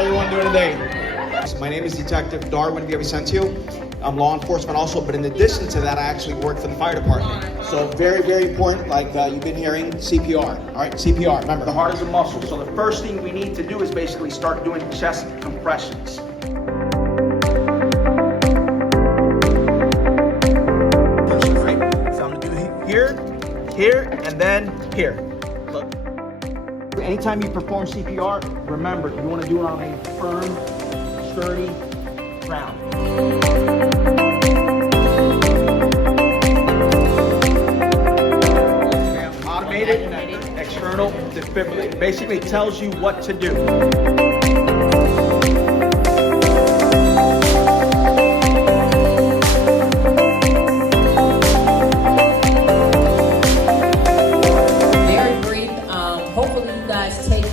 everyone doing today? My name is Detective Darwin Villavicencio. I'm law enforcement also, but in addition to that, I actually work for the fire department. So very, very important, like you've been hearing, CPR. All right, CPR, remember, the heart is a muscle. So the first thing we need to do is basically start doing chest compressions. Right? So I'm gonna do here, here, and then here. Look. Anytime you perform CPR, remember, you want to do it on a firm, sturdy ground. Automated external defibrillator. Basically tells you what to do.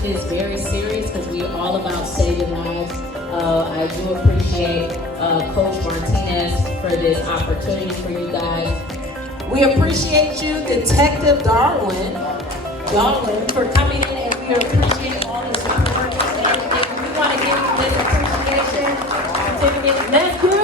Is very serious because we are all about saving lives. I do appreciate Coach Martinez for this opportunity for you guys. We appreciate you, Detective Darwin, for coming in, and we appreciate all the support. And we want to give you this appreciation certificate. Let's do